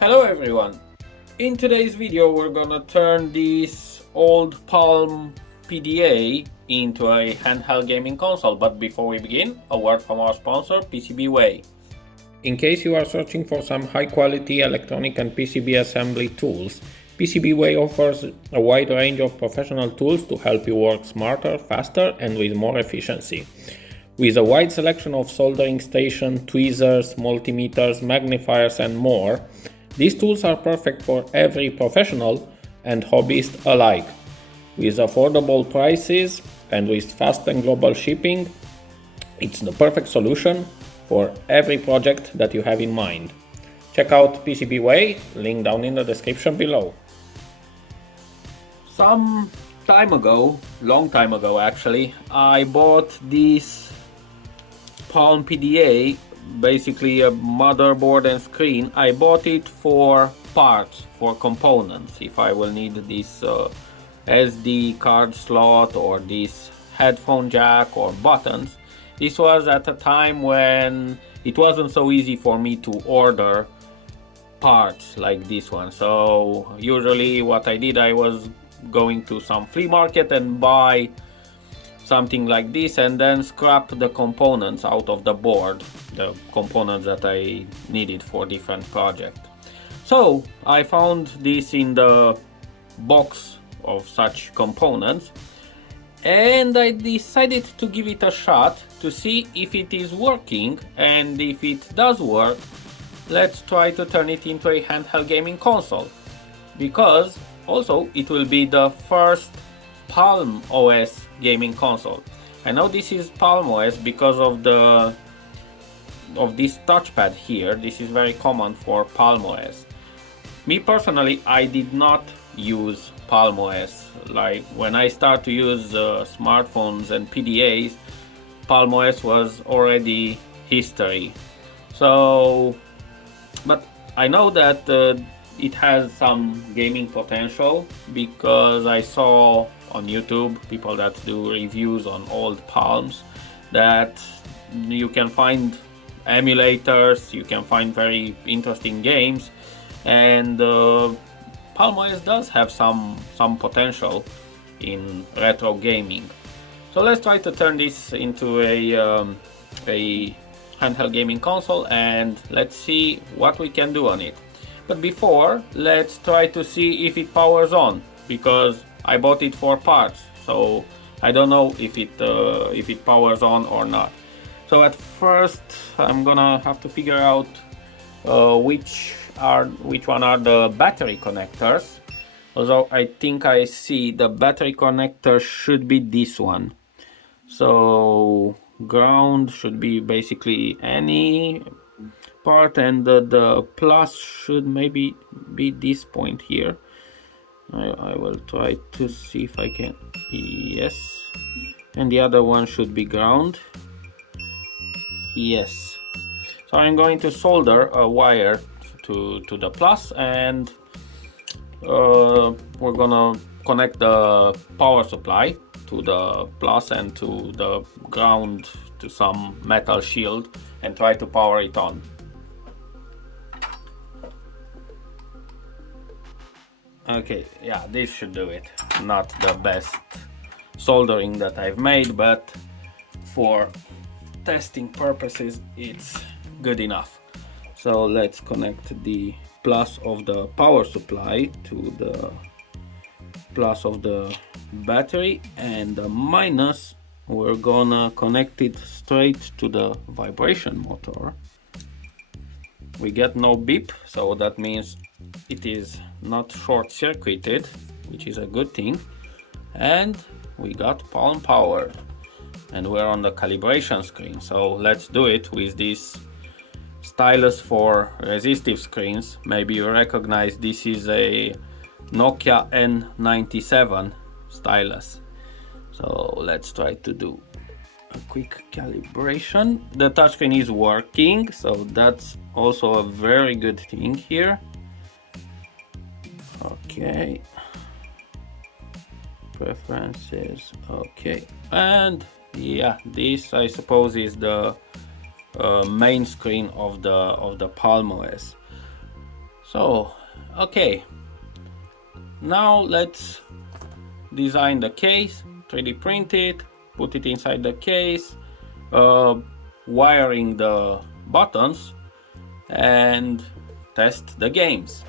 Hello everyone! In today's video we're gonna turn this old Palm PDA into a handheld gaming console, but before we begin, a word from our sponsor PCBWay. In case you are searching for some high quality electronic and PCB assembly tools, PCBWay offers a wide range of professional tools to help you work smarter, faster and with more efficiency. With a wide selection of soldering stations, tweezers, multimeters, magnifiers and more, these tools are perfect for every professional and hobbyist alike. With affordable prices and with fast and global shipping, it's the perfect solution for every project that you have in mind. Check out PCBWay, link down in the description below. Some time ago, long time ago actually, I bought this Palm PDA, basically a motherboard and screen. I bought it for parts, for components, if I will need this SD card slot or this headphone jack or buttons. This was at a time when it wasn't so easy for me to order parts like this one. So usually what I did, I was going to some flea market and buy something like this and then scrap the components out of the board, the components that I needed for different projects. So I found this in the box of such components and I decided to give it a shot to see if it is working, and if it does work, let's try to turn it into a handheld gaming console, because also it will be the first Palm OS gaming console. I know this is Palm OS because of this touchpad here. This is very common for Palm OS. Me personally, I did not use Palm OS. Like when I start to use smartphones and PDAs, Palm OS was already history. So, but I know that it has some gaming potential because I saw on YouTube people that do reviews on old Palms that you can find emulators, you can find very interesting games, and Palm OS does have some potential in retro gaming. So let's try to turn this into a handheld gaming console and let's see what we can do on it. But before, let's try to see if it powers on, because I bought it for parts, so I don't know if it powers on or not. So at first I'm gonna have to figure out which one are the battery connectors. Although I think I see the battery connector should be this one. So ground should be basically any part, and the plus should maybe be this point here. I will try to see if I can. Yes, and the other one should be ground. Yes. So I'm going to solder a wire to the plus, and we're gonna connect the power supply to the plus and to the ground to some metal shield and try to power it on. Okay, yeah, this should do it. Not the best soldering that I've made, but for testing purposes it's good enough. So let's connect the plus of the power supply to the plus of the battery, and the minus we're gonna connect it straight to the vibration motor. We get no beep, so that means it is not short-circuited, which is a good thing. And we got Palm power, and we're on the calibration screen. So let's do it with this stylus for resistive screens. Maybe you recognize this is a Nokia N97 stylus. So let's try to do a quick calibration. The touchscreen is working, so that's also a very good thing here. Okay, preferences, okay, and yeah, this I suppose is the main screen of the Palm OS. So, okay, now let's design the case, 3D print it, put it inside the case, uh, wiring the buttons, and test the games.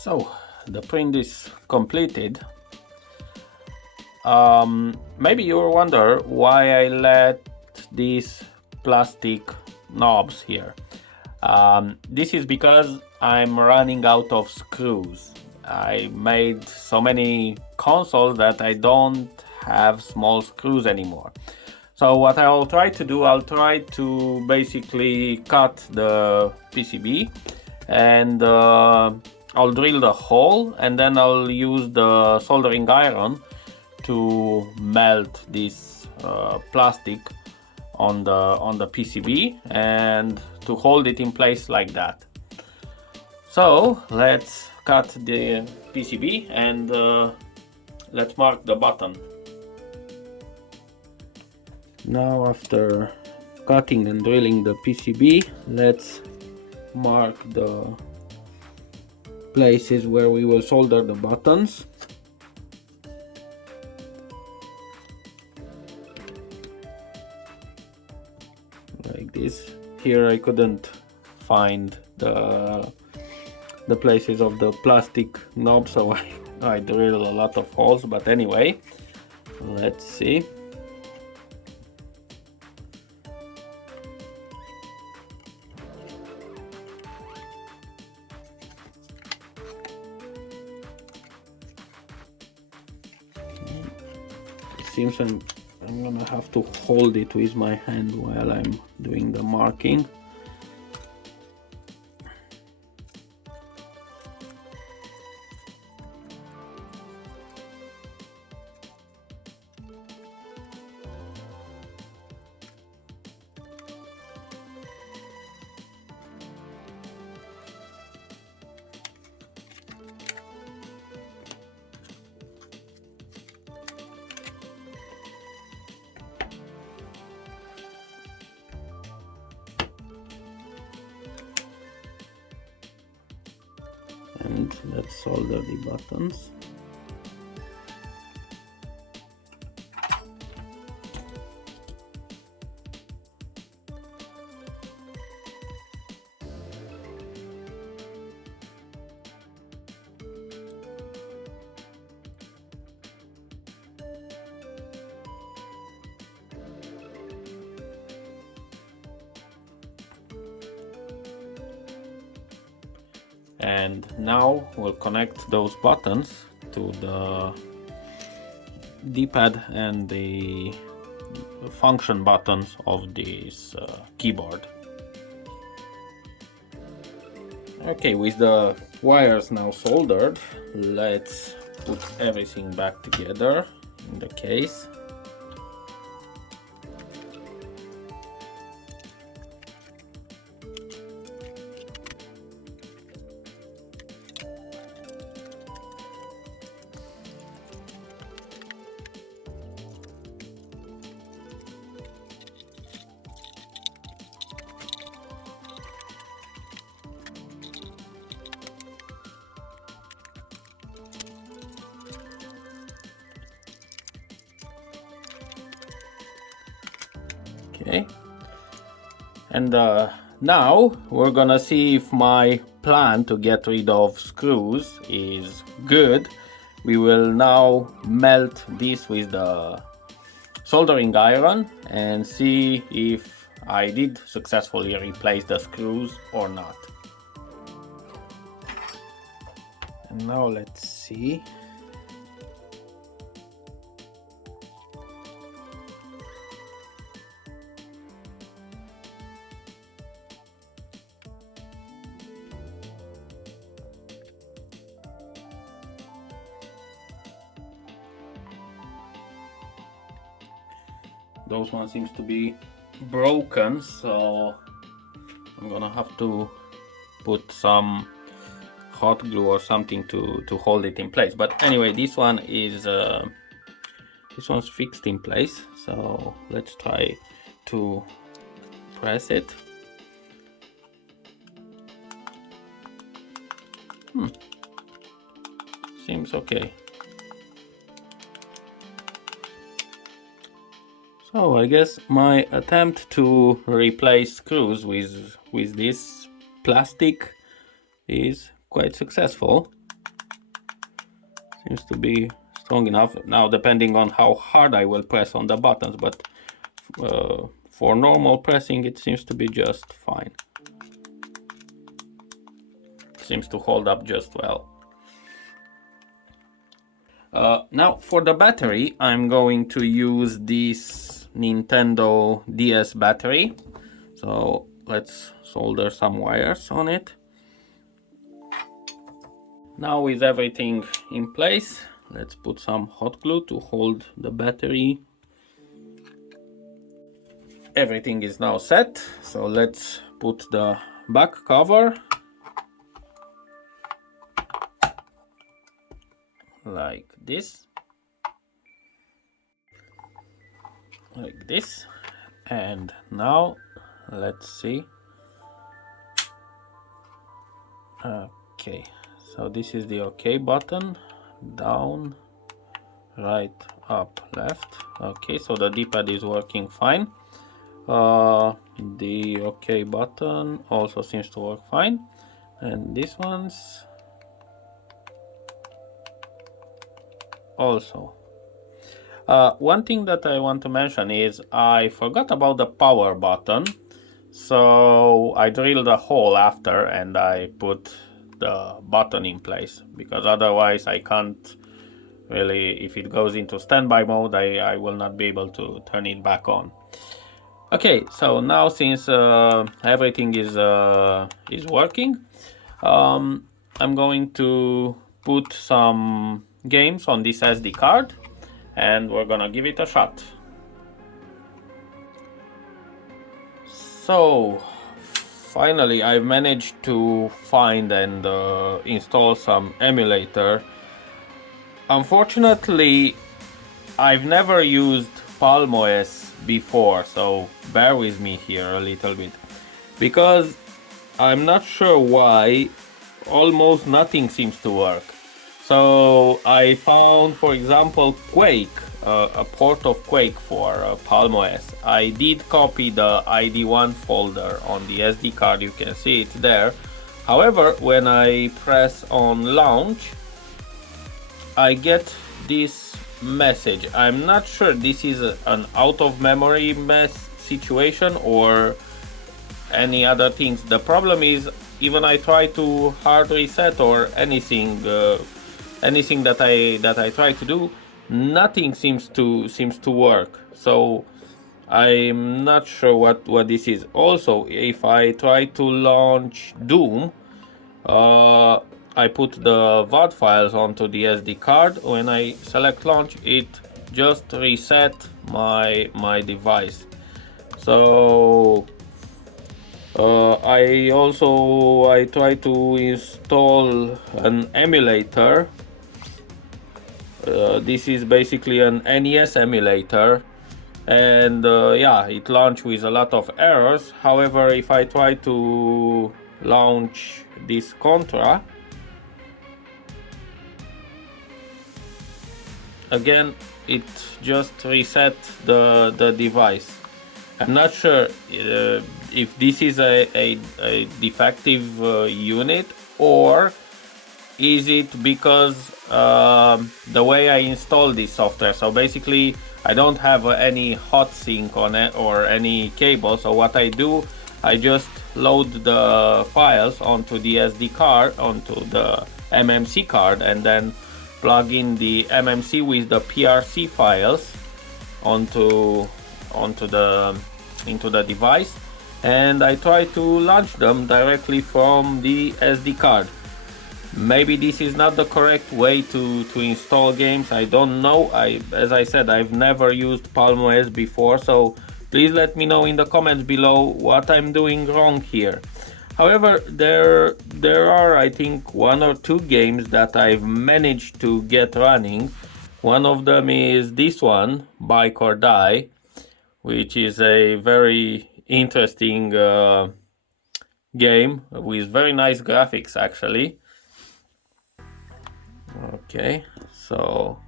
So the print is completed. Maybe you wonder why I let these plastic knobs here. This is because I'm running out of screws. I made so many consoles that I don't have small screws anymore. So what I'll try to do, I'll try to basically cut the PCB and I'll drill the hole, and then I'll use the soldering iron to melt this plastic on the PCB and to hold it in place like that. So let's cut the PCB and let's mark the button. Now, after cutting and drilling the PCB, let's mark the places where we will solder the buttons. Like this. Here I couldn't find the places of the plastic knob, so I drilled a lot of holes, but anyway, let's see. It seems I'm gonna have to hold it with my hand while I'm doing the marking. And let's solder the buttons. And now we'll connect those buttons to the D-pad and the function buttons of this keyboard. Okay, with the wires now soldered, let's put everything back together in the case. Okay, and now we're gonna see if my plan to get rid of screws is good. We will now melt this with the soldering iron and see if I did successfully replace the screws or not. And now let's see. Those one seems to be broken, so I'm gonna have to put some hot glue or something to hold it in place. But anyway, this one is this one's fixed in place, so let's try to press it. Seems okay. So I guess my attempt to replace screws with this plastic is quite successful. seems to be strong enough. Now depending on how hard I will press on the buttons, but for normal pressing it seems to be just fine. Seems to hold up just well. Now for the battery, I'm going to use this Nintendo DS battery. So let's solder some wires on it. Now with everything in place, let's put some hot glue to hold the battery. Everything is now set, so let's put the back cover like this, and now let's see. Okay, so this is the OK button, down, right, up, left. Okay, so the D-pad is working fine. The OK button also seems to work fine, and this one's also. One thing that I want to mention is I forgot about the power button, so I drilled a hole after and I put the button in place, because otherwise I can't really, if it goes into standby mode, I will not be able to turn it back on. Okay, so now since everything is working, I'm going to put some games on this SD card and we're gonna give it a shot. So finally I've managed to find and install some emulator. Unfortunately, I've never used Palm OS before, so bear with me here a little bit, because I'm not sure why almost nothing seems to work. So I found, for example, Quake, a port of Quake for Palm OS. I did copy the ID1 folder on the SD card, you can see it there. However, when I press on launch, I get this message. I'm not sure this is an out of memory mess situation or any other things. The problem is, even I try to hard reset or anything that I try to do, nothing seems to work. So I'm not sure what this is. Also, if I try to launch Doom, I put the VOD files onto the SD card. When I select launch, it just reset my device. So I try to install an emulator. This is basically an NES emulator, and yeah, it launched with a lot of errors. However, if I try to launch this Contra, again it just reset the device. I'm not sure if this is a defective unit, or is it because the way I install this software. So basically I don't have any hot sync on it or any cable, so what I do, I just load the files onto the SD card, onto the MMC card, and then plug in the MMC with the PRC files into the device, and I try to launch them directly from the SD card. Maybe this is not the correct way to install games, I don't know. As I said, I've never used Palm OS before, so please let me know in the comments below what I'm doing wrong here. However, there are, I think, 1 or 2 games that I've managed to get running. One of them is this one, Bike or Die, which is a very interesting game with very nice graphics actually. Okay, so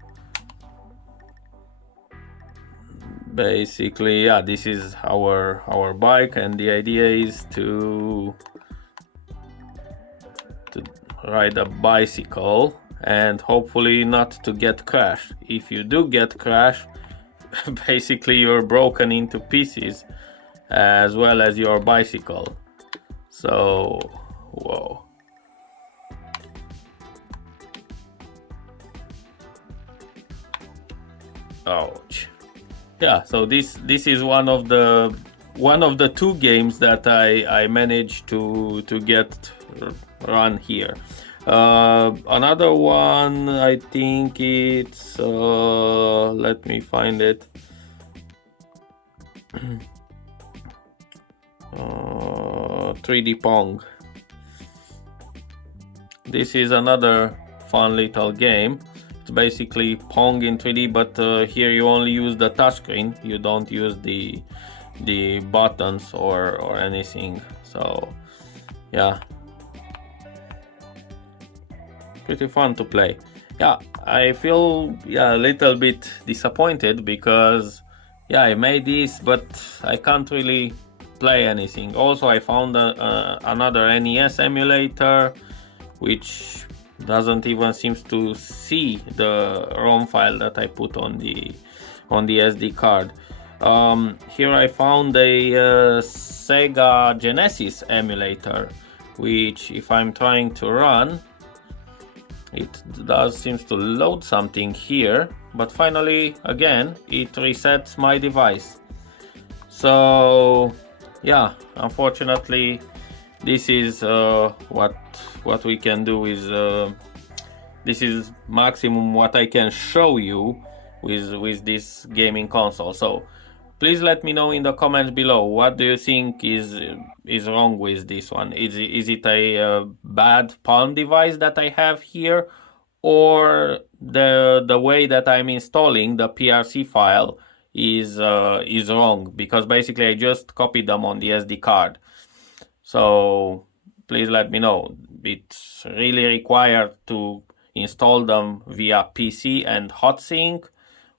basically, yeah, this is our bike, and the idea is to ride a bicycle and hopefully not to get crashed. If you do get crashed, basically you're broken into pieces, as well as your bicycle. So, whoa. Ouch. Yeah, so this is one of the two games that I managed to get run here. Another one, I think it's let me find it. 3D Pong. This is another fun little game. It's basically Pong in 3D, but here you only use the touchscreen. You don't use the buttons or anything. So yeah, pretty fun to play. Yeah, I feel a little bit disappointed because yeah, I made this, but I can't really play anything. Also, I found another NES emulator which doesn't even seem to see the ROM file that I put on the SD card. Here I found a Sega Genesis emulator, which if I'm trying to run, it does seems to load something here, but finally again it resets my device. So yeah, unfortunately this is what we can do is this is maximum what I can show you with this gaming console. So please let me know in the comments below, what do you think is wrong with this one? Is it a bad Palm device that I have here, or the way that I'm installing the PRC file is wrong? Because basically I just copied them on the SD card. So please let me know. It's really required to install them via PC and hotsync,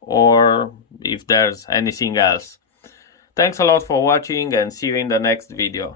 or if there's anything else. Thanks a lot for watching, and see you in the next video.